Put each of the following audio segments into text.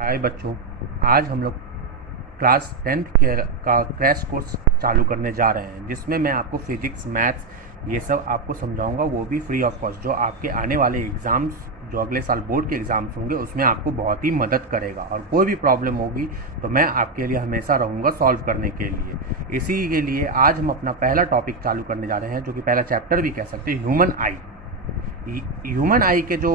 हाय बच्चों। आज हम लोग क्लास 10th के का क्रैश कोर्स चालू करने जा रहे हैं, जिसमें मैं आपको फिजिक्स मैथ्स ये सब आपको समझाऊंगा, वो भी फ्री ऑफ कॉस्ट, जो आपके आने वाले एग्ज़ाम्स, जो अगले साल बोर्ड के एग्ज़ाम्स होंगे उसमें आपको बहुत ही मदद करेगा। और कोई भी प्रॉब्लम होगी तो मैं आपके लिए हमेशा रहूँगा सॉल्व करने के लिए। इसी के लिए आज हम अपना पहला टॉपिक चालू करने जा रहे हैं, जो कि पहला चैप्टर भी कह सकते हैं, ह्यूमन आई। ह्यूमन आई के जो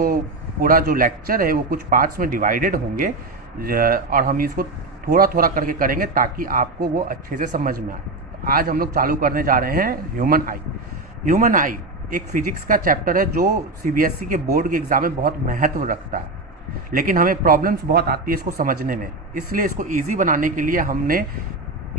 पूरा जो लेक्चर है वो कुछ पार्ट्स में डिवाइडेड होंगे, और हम इसको थोड़ा थोड़ा करके करेंगे ताकि आपको वो अच्छे से समझ में आए। तो आज हम लोग चालू करने जा रहे हैं ह्यूमन आई। ह्यूमन आई एक फिजिक्स का चैप्टर है जो सीबीएसई के बोर्ड के एग्ज़ाम में बहुत महत्व रखता है, लेकिन हमें प्रॉब्लम्स बहुत आती है इसको समझने में। इसलिए इसको ईजी बनाने के लिए हमने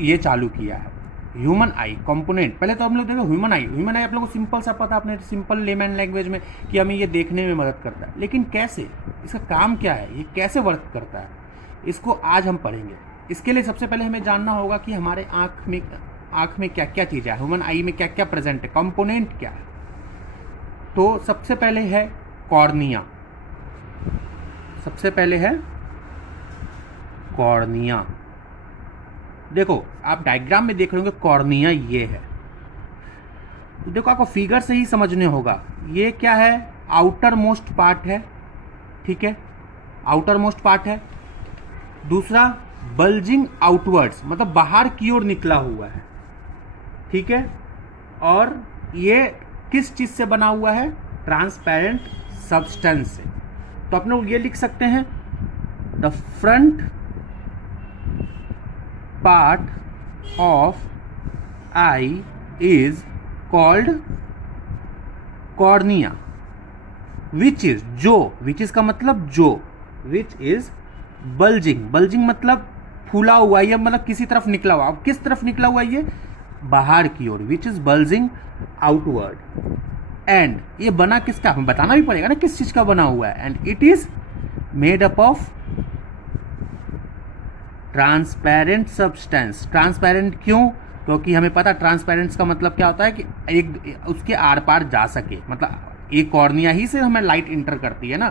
ये चालू किया है ह्यूमन आई कंपोनेंट। पहले तो हम लोग देखो ह्यूमन आई आप लोगों को सिंपल सा पता, अपने सिंपल लेमैन लैंग्वेज में, कि हमें ये देखने में मदद करता है, लेकिन कैसे, इसका काम क्या है, ये कैसे वर्क करता है, इसको आज हम पढ़ेंगे। इसके लिए सबसे पहले हमें जानना होगा कि हमारे आँख में क्या क्या चीज़ है, ह्यूमन आई में क्या क्या प्रेजेंट है, कंपोनेंट क्या है। तो सबसे पहले है कॉर्निया। सबसे पहले है कॉर्निया। देखो आप डायग्राम में देख रहे होंगे, कॉर्निया ये है। देखो आपको फिगर से ही समझने होगा, ये क्या है, आउटर मोस्ट पार्ट है, ठीक है, आउटर मोस्ट पार्ट है। दूसरा बल्जिंग आउटवर्ड्स, मतलब बाहर की ओर निकला हुआ है, ठीक है। और ये किस चीज से बना हुआ है, ट्रांसपेरेंट सब्सटेंस से। तो अपने ये लिख सकते हैं, the front part of I is called cornea, which is, जो, विच इज का मतलब जो, विच इज बल्जिंग, बल्जिंग मतलब फूला हुआ, ये मतलब किसी तरफ निकला हुआ। अब किस तरफ निकला हुआ ये, बाहर की ओर, which is bulging outward. And ये बना किसका, हमें बताना भी पड़ेगा ना किस चीज का बना हुआ है। And it is made up of transparent substance. Transparent क्यों, क्योंकि हमें पता ट्रांसपेरेंट का मतलब क्या होता है कि एक उसके आर पार जा सके, मतलब एक कॉर्निया ही से हमें लाइट इंटर करती है ना,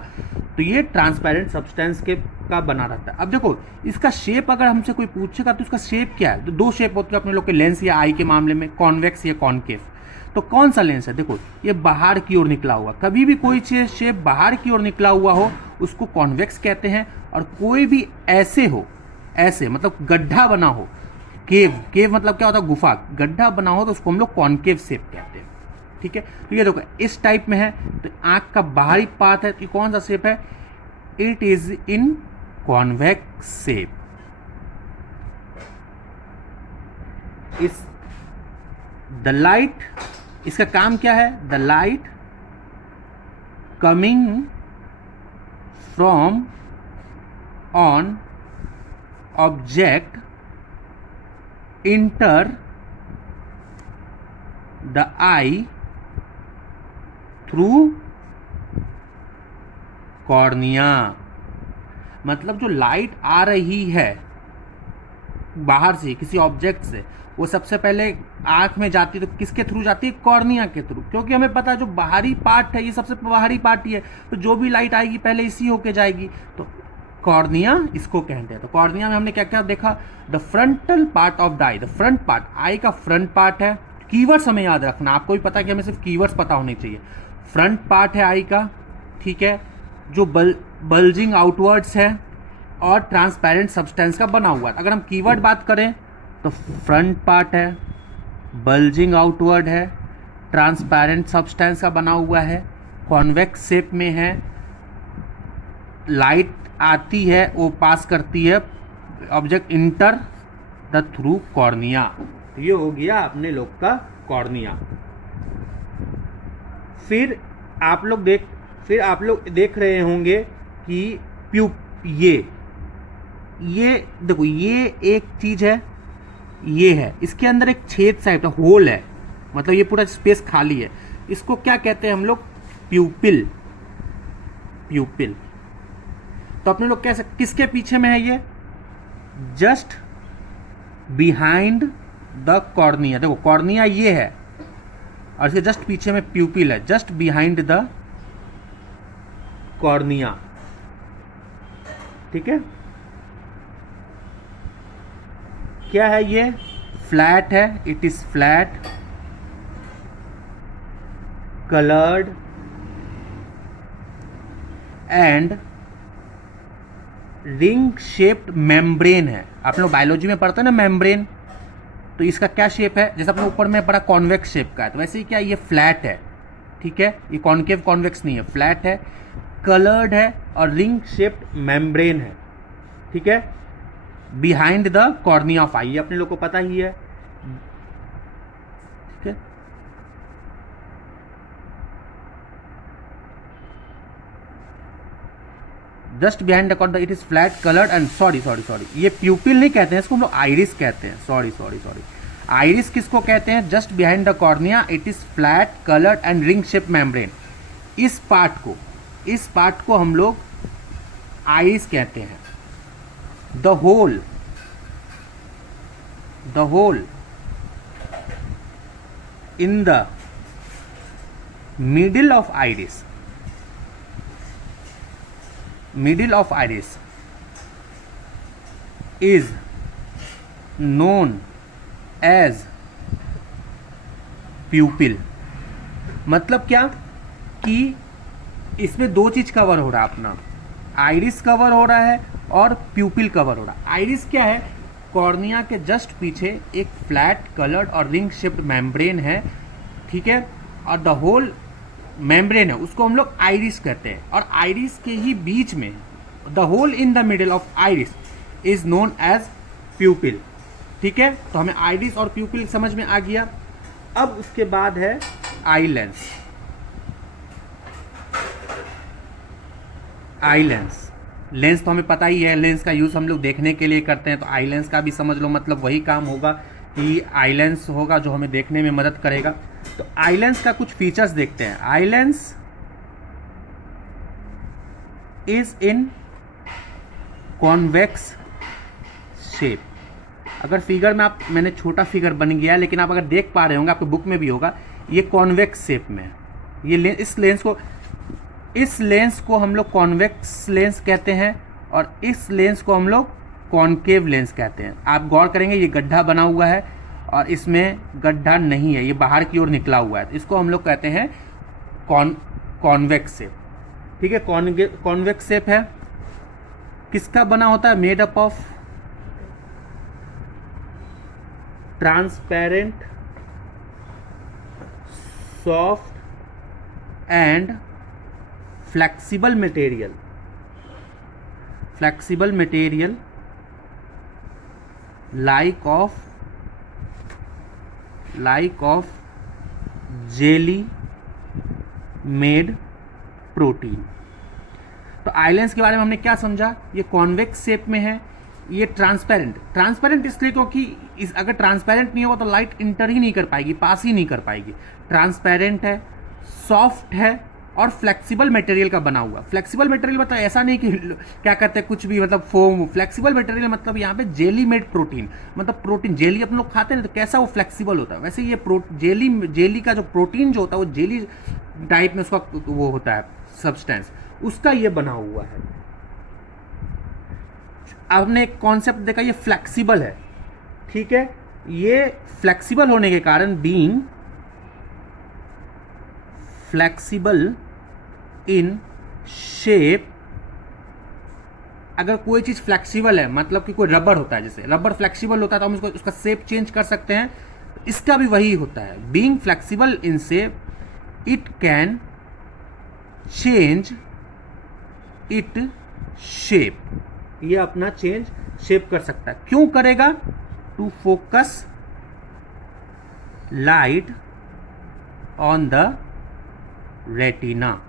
तो ये ट्रांसपेरेंट सब्सटेंस के का बना रहता है। अब देखो इसका शेप अगर हमसे कोई पूछेगा तो इसका शेप क्या है, तो दो शेप होते हैं अपने लोग के लेंस या आई के मामले में, कॉन्वेक्स या कॉन्केव। तो कौन सा लेंस है, देखो ये बाहर की ओर निकला हुआ, कभी भी कोई चीज शेप बाहर की ओर निकला हुआ हो उसको कॉन्वेक्स कहते हैं। और कोई भी ऐसे हो, ऐसे मतलब गड्ढा बना हो, केव मतलब क्या होता है, गुफा, गड्ढा बना हो, तो उसको हम लोग कॉन्केव शेप कहते हैं, ठीक है। तो ये देखो इस टाइप में है, तो आंख का बाहरी पार्ट है, तो कौन सा शेप है, it is in convex shape. इस द लाइट, इसका काम क्या है, the light coming from on object enter the I through cornea. मतलब जो लाइट आ रही है बाहर से किसी ऑब्जेक्ट से, वो सबसे पहले आंख में जाती है, तो किसके थ्रू जाती है, कॉर्निया के थ्रू, क्योंकि हमें पता है जो बाहरी पार्ट है ये सबसे बाहरी पार्ट ही है, तो जो भी लाइट आएगी पहले इसी होके जाएगी, तो कॉर्निया इसको कहते हैं। तो कॉर्निया में हमने क्या क्या देखा, the frontal part of the eye, the front part, eye का फ्रंट पार्ट है। कीवर्ड्स हमें याद रखना, आपको भी पता है कि हमें सिर्फ कीवर्ड्स पता होने चाहिए। फ्रंट पार्ट है आई का, ठीक है, जो बल्जिंग आउटवर्ड्स है और ट्रांसपेरेंट सब्सटेंस का बना हुआ है। अगर हम कीवर्ड बात करें तो फ्रंट पार्ट है, बल्जिंग आउटवर्ड है, ट्रांसपेरेंट सब्सटेंस का बना हुआ है, कॉन्वेक्स शेप में है, लाइट आती है वो पास करती है object enter the through cornea. ये हो गया अपने लोग का कॉर्निया। फिर आप लोग देख रहे होंगे कि ये देखो ये एक चीज है, ये है, इसके अंदर एक छेद सा है, होल है, मतलब ये पूरा स्पेस खाली है, इसको क्या कहते हैं हम लोग, प्यूपिल। प्यूपिल तो अपने लोग कैसे, किसके पीछे में है ये, जस्ट बिहाइंड द कॉर्निया। देखो कॉर्निया ये है और इसके जस्ट पीछे में प्यूपिल है, जस्ट बिहाइंड द कॉर्निया, ठीक है। क्या है ये? फ्लैट है, it is flat, coloured and ring shaped membrane है। आप लोग बायोलॉजी में पढ़ते हैं ना मेम्ब्रेन, तो इसका क्या शेप है? जैसे अपने ऊपर में बड़ा कॉन्वेक्स शेप का है, तो वैसे ही क्या ये फ्लैट है, ठीक है, ये कॉन्केव कॉन्वेक्स नहीं है, फ्लैट है, कलर्ड है और रिंग शेप्ड मेम्ब्रेन है, ठीक है, बिहाइंड द कॉर्निया ऑफ आई, ये अपने लोग को पता ही है, ठीक है। Just behind the cornea, it is flat coloured and sorry, ये प्यूपिल नहीं कहते हैं इसको, हम लोग आइरिस कहते हैं, सॉरी, आइरिस किसको कहते हैं? Just behind the cornea, it is flat coloured and ring shape membrane. इस पार्ट को हम लोग आइरिस कहते हैं। The hole in the middle of iris is known as pupil। मतलब क्या कि इसमें दो चीज कवर हो रहा है, अपना आइरिस कवर हो रहा है और प्यूपिल कवर हो रहा है। आइरिस क्या है? कॉर्निया के जस्ट पीछे एक फ्लैट कलर्ड और रिंग शेप्ड मेम्ब्रेन है, ठीक है, और द होल मेम्ब्रेन है, उसको हम लोग आइरिस कहते हैं। और आइरिस के ही बीच में the hole in the middle of iris is known as pupil, ठीक है। तो हमें आइरिस और प्यूपिल समझ में आ गया। अब उसके बाद है आई लेंस। आई लेंस तो हमें पता ही है, लेंस का यूज हम लोग देखने के लिए करते हैं, तो आई लेंस का भी समझ लो, मतलब वही काम होगा कि आई लेंस होगा जो हमें देखने में मदद करेगा। तो आई लेंस का कुछ फीचर्स देखते हैं। Eye lens is in convex shape. अगर फिगर में मैंने छोटा फिगर बन गया, लेकिन आप अगर देख पा रहे होंगे, आपके बुक में भी होगा, ये कॉन्वेक्स शेप में ये इस लेंस को हम लोग कॉन्वेक्स लेंस कहते हैं और इस लेंस को हम लोग कॉनकेव लेंस कहते हैं। आप गौर करेंगे ये गड्ढा बना हुआ है और इसमें गड्ढा नहीं है, ये बाहर की ओर निकला हुआ है, इसको हम लोग कहते हैं कॉन्वेक्स शेप, ठीक है। कॉन्वेक्स शेप है, किसका बना होता है? Made up of transparent soft and flexible material like of jelly made protein। तो आई लेंस के बारे में हमने क्या समझा? ये कॉन्वेक्स शेप में है, ये ट्रांसपेरेंट इसलिए क्योंकि अगर ट्रांसपेरेंट नहीं होगा तो लाइट इंटर ही नहीं कर पाएगी, पास ही नहीं कर पाएगी। ट्रांसपेरेंट है, सॉफ्ट है और फ्लेक्सिबल मटेरियल का बना हुआ। फ्लेक्सिबल मटेरियल मतलब ऐसा नहीं कि क्या कहते हैं कुछ भी, मतलब फोम। फ्लेक्सिबल मटेरियल मतलब यहाँ पे जेली मेड प्रोटीन, मतलब प्रोटीन जेली अपन लोग खाते हैं तो कैसा वो फ्लेक्सिबल होता है, वैसे ये जेली का जो प्रोटीन जो होता है वो जेली टाइप में उसका वो होता है सब्सटेंस, उसका ये बना हुआ है। आपने एक कॉन्सेप्ट देखा, ये फ्लेक्सिबल है, ठीक है। ये फ्लेक्सिबल होने के कारण, बीइंग फ्लेक्सिबल इन शेप, अगर कोई चीज फ्लेक्सिबल है मतलब कि कोई रबर होता है, जैसे रबर फ्लेक्सिबल होता है तो हम उसका शेप चेंज कर सकते हैं, इसका भी वही होता है। Being flexible in shape, it can change it shape, ये अपना चेंज शेप कर सकता है। क्यों करेगा? To focus light on the retina.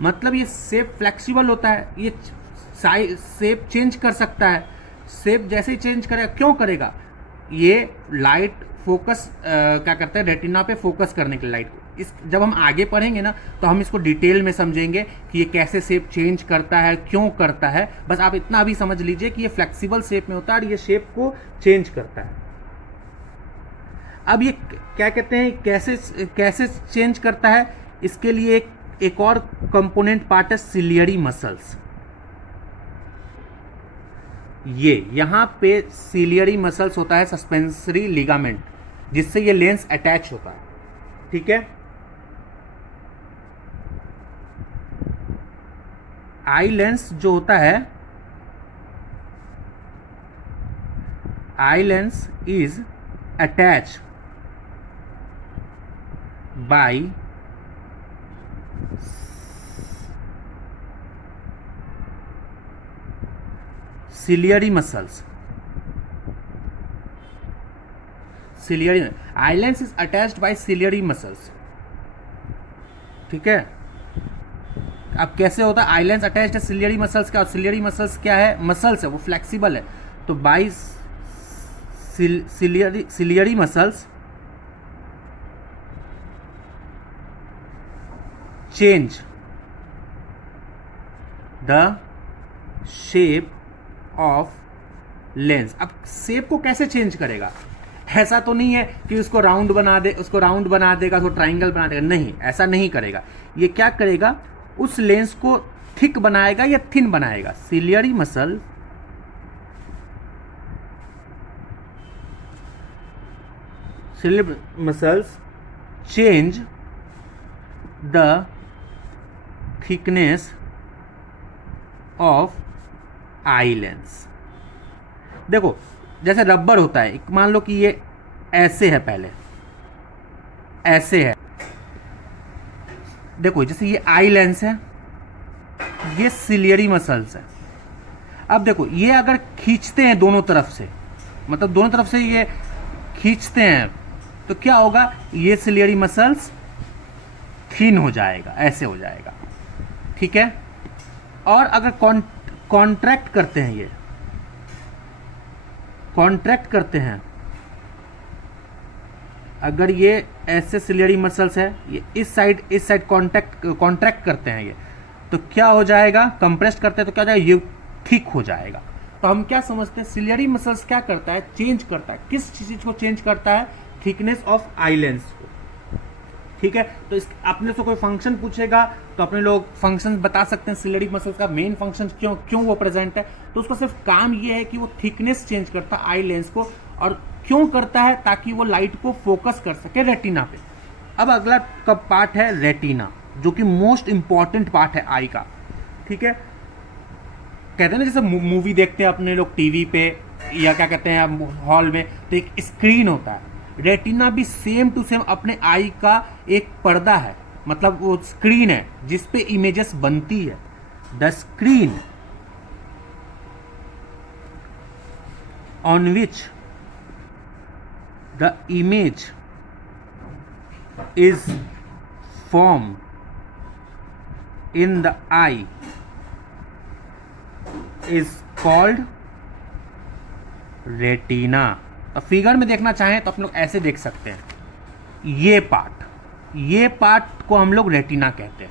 मतलब ये शेप फ्लेक्सिबल होता है, ये शेप चेंज कर सकता है। शेप जैसे ही चेंज करेगा, क्यों करेगा? ये लाइट फोकस क्या करता है? रेटिना पे फोकस करने के लिए लाइट को। जब हम आगे पढ़ेंगे ना तो हम इसको डिटेल में समझेंगे कि ये कैसे शेप चेंज करता है, क्यों करता है। बस आप इतना भी समझ लीजिए कि ये फ्लेक्सिबल शेप में होता है और ये शेप को चेंज करता है। अब ये क्या कहते हैं, कैसे चेंज करता है? इसके लिए एक और कंपोनेंट पार्ट है सिलियरी मसल्स। ये यहाँ पे सिलियरी मसल्स होता है, सस्पेंसरी लिगामेंट, जिससे ये लेंस अटैच होता है, ठीक है। आई लेंस जो होता है, eye lens is attach bye ciliary muscles. Ciliary eye lens is attached by ciliary muscles, ठीक है। अब कैसे होता है, आई लेंस अटैच्ड है सिलियरी मसल्स का, और सिलियरी मसल्स क्या है, मसल्स है, वो फ्लेक्सिबल है, तो by ciliary muscles change the shape of lens. अब शेप को कैसे चेंज करेगा, ऐसा तो नहीं है कि उसको राउंड बना दे, उसको राउंड बना देगा, उसको ट्राइंगल बना देगा, नहीं, ऐसा नहीं करेगा। ये क्या करेगा, उस लेंस को थिक बनाएगा या थिन बनाएगा। Ciliary muscle muscles change the thickness of eye lens. देखो जैसे रबर होता है, मान लो कि ये ऐसे है, पहले ऐसे है, देखो जैसे ये आई लेंस है, ये सिलियरी मसल्स है। अब देखो ये अगर खींचते हैं दोनों तरफ से, मतलब दोनों तरफ से ये खींचते हैं, तो क्या होगा, ये सिलियरी मसल्स थिन हो जाएगा, ऐसे हो जाएगा, ठीक है। और अगर कॉन्ट्रैक्ट करते हैं, ये कॉन्ट्रैक्ट करते हैं, अगर ये ऐसे सिलियरी मसल्स है, ये इस साइड कॉन्ट्रैक्ट करते हैं, ये तो क्या हो जाएगा, कंप्रेस करते हैं तो क्या हो जाएगा, ये थिक हो जाएगा। तो हम क्या समझते हैं, सिलियरी मसल्स क्या करता है, चेंज करता है, किस चीज को चेंज करता है, थिकनेस ऑफ आई लेंस को, ठीक है। तो इस अपने से कोई फंक्शन पूछेगा तो अपने लोग फंक्शन बता सकते हैं, सिलियरी मसल्स का मेन फंक्शन क्यों वो प्रेजेंट है, तो उसका सिर्फ काम ये है कि वो थिकनेस चेंज करता है आई लेंस को, और क्यों करता है, ताकि वो लाइट को फोकस कर सके रेटिना पे। अब अगला कब पार्ट है, रेटिना, जो कि मोस्ट इंपॉर्टेंट पार्ट है आई का, ठीक है। कहते हैं ना, जैसे मूवी देखते हैं अपने लोग टीवी पे या क्या कहते हैं हॉल में, तो एक स्क्रीन होता है, रेटिना भी सेम टू सेम अपने आई का एक पर्दा है, मतलब वो स्क्रीन है जिस पे इमेजेस बनती है। The screen on which the image is form in the I is called retina. तो फिगर में देखना चाहें तो आप लोग ऐसे देख सकते हैं, ये पार्ट को हम लोग रेटिना कहते हैं।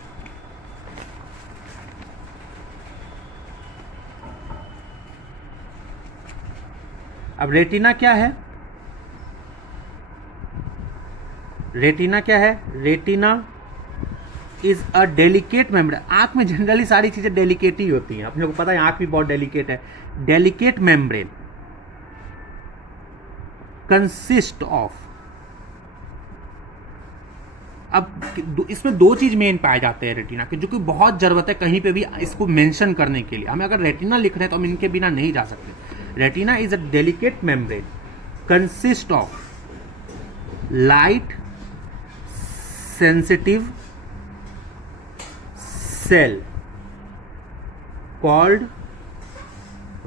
अब रेटिना क्या है, retina is a delicate membrane. आंख में जनरली सारी चीजें डेलिकेट ही होती हैं, आप लोगों को पता है आंख भी बहुत डेलिकेट है। डेलिकेट मेम्ब्रेन कंसिस्ट ऑफ, अब इसमें दो चीज मेन पाए जाते हैं रेटिना के, जो कि बहुत जरूरत है कहीं पे भी इसको मेंशन करने के लिए। हमें अगर रेटिना लिख रहे हैं तो हम इनके बिना नहीं जा सकते। Retina is a delicate membrane consist of light sensitive cell called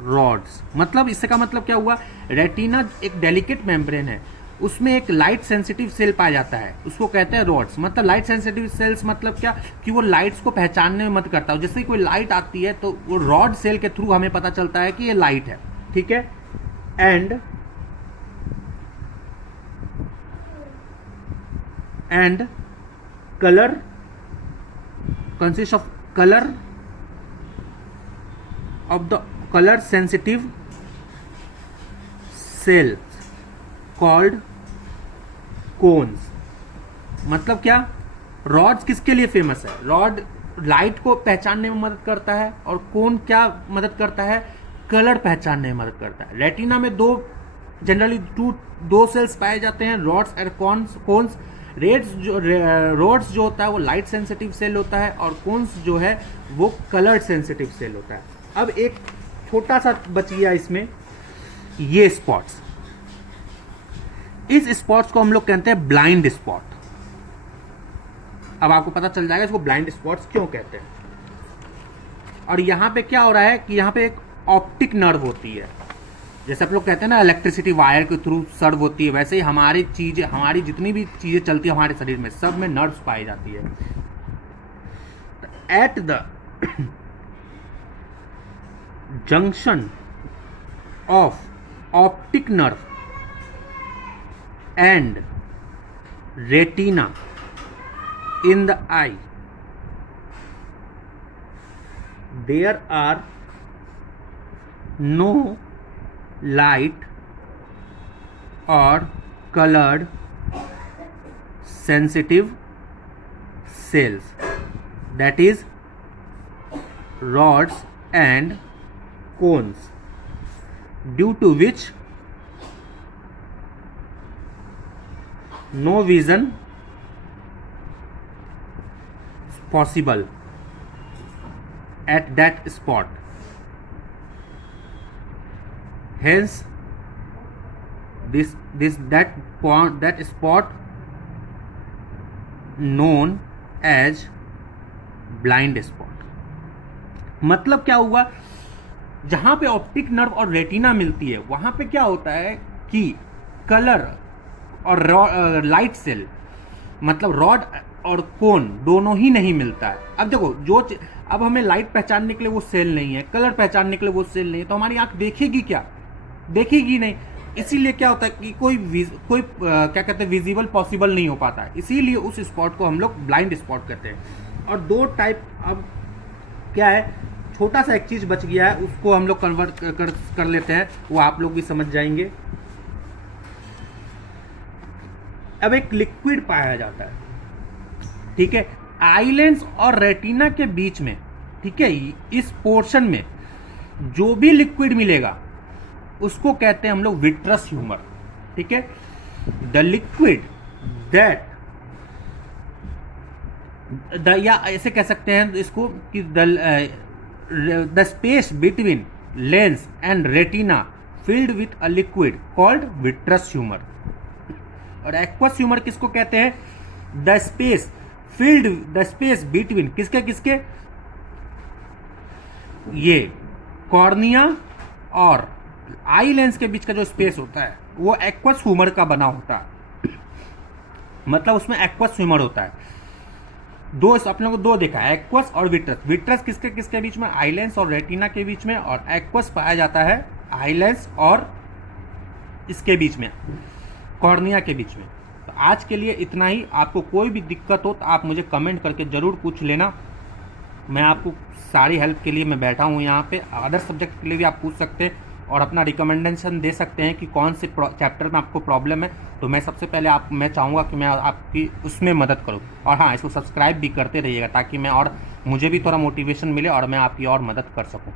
rods. मतलब इससे का मतलब क्या हुआ, रेटिना एक डेलिकेट मेम्ब्रेन है, उसमें एक लाइट सेंसिटिव सेल पाया जाता है, उसको कहते हैं रॉड्स। मतलब लाइट सेंसिटिव सेल्स मतलब क्या, कि वो लाइट्स को पहचानने में मदद करता है। जैसे कोई लाइट आती है तो वो रॉड सेल के थ्रू हमें पता चलता है कि ये लाइट है, ठीक है। And colour consist of colour of the colour sensitive cells called cones. मतलब क्या, रॉड्स किसके लिए फेमस है, रॉड लाइट को पहचानने में मदद करता है, और कोन क्या मदद करता है, कलर पहचानने में मदद करता है। रेटिना में जनरली दो सेल्स पाए जाते हैं, रॉड्स और कोन्स। रॉड्स जो होता है वो लाइट सेंसिटिव सेल होता है और कोन्स जो है वो कलर सेंसिटिव सेल होता है। अब एक छोटा सा बच गया इसमें, ये स्पॉट्स। इस स्पॉट्स को हम लोग कहते हैं ब्लाइंड स्पॉट। अब आपको पता चल जाएगा इसको ब्लाइंड स्पॉट्स क्यों कहते हैं। और यहां पे क्या हो रहा है कि यहां पे एक ऑप्टिक नर्व होती है, जैसे आप लोग कहते हैं ना इलेक्ट्रिसिटी वायर के थ्रू सर्व होती है, वैसे ही हमारी जितनी भी चीजें चलती है हमारे शरीर में, सब में नर्व्स पाई जाती है। At the junction of optic nerve and retina in the eye there are no light or colored sensitive cells, that is rods and cones, due to which no vision possible at that spot. Hence that spot known as blind spot। मतलब क्या हुआ, जहां पे optic nerve और retina मिलती है वहां पे क्या होता है कि कलर और लाइट सेल, मतलब रॉड और कोन दोनों ही नहीं मिलता है। अब देखो अब हमें लाइट पहचानने के लिए वो सेल नहीं है, कलर पहचानने के लिए वो सेल नहीं है, तो हमारी आंख देखेगी क्या? देखेगी नहीं। इसीलिए क्या होता है कि कोई क्या कहते हैं विजिबल पॉसिबल नहीं हो पाता है, इसीलिए उस स्पॉट को हम लोग ब्लाइंड स्पॉट कहते हैं। और दो टाइप, अब क्या है, छोटा सा एक चीज बच गया है, उसको हम लोग कन्वर्ट कर लेते हैं, वो आप लोग भी समझ जाएंगे। अब एक लिक्विड पाया जाता है, ठीक है, आईलेंस और रेटिना के बीच में, ठीक है, इस पोर्शन में जो भी लिक्विड मिलेगा उसको कहते हैं हम लोग विट्रस ह्यूमर, ठीक है। द लिक्विड दैट या ऐसे कह सकते हैं इसको कि the space between lens and retina filled with a liquid called vitreous humour. और एक्वस ह्यूमर किसको कहते हैं? द स्पेस बिटवीन किसके ये कॉर्निया और आई लेंस के बीच का जो स्पेस होता है वो एक्वस ह्यूमर का बना होता है। मतलब उसमें एक्वस ह्यूमर होता है। अपने लोगों को दो देखा है, एक्वस और विट्रस। विट्रस किसके बीच में? आई लेंस और रेटिना के बीच में, और एक्वस पाया जाता है आई लेंस और इसके बीच में, कॉर्निया के बीच में। तो आज के लिए इतना ही। आपको कोई भी दिक्कत हो तो आप मुझे कमेंट करके ज़रूर पूछ लेना, मैं आपको सारी हेल्प के लिए मैं बैठा हूँ यहाँ पे। अदर सब्जेक्ट के लिए भी आप पूछ सकते हैं और अपना रिकमेंडेशन दे सकते हैं कि कौन से चैप्टर में आपको प्रॉब्लम है। तो मैं सबसे पहले मैं चाहूँगा कि मैं आपकी उसमें मदद करूँ। और हाँ, इसको सब्सक्राइब भी करते रहिएगा ताकि मुझे भी थोड़ा मोटिवेशन मिले और मैं आपकी और मदद कर सकूँ।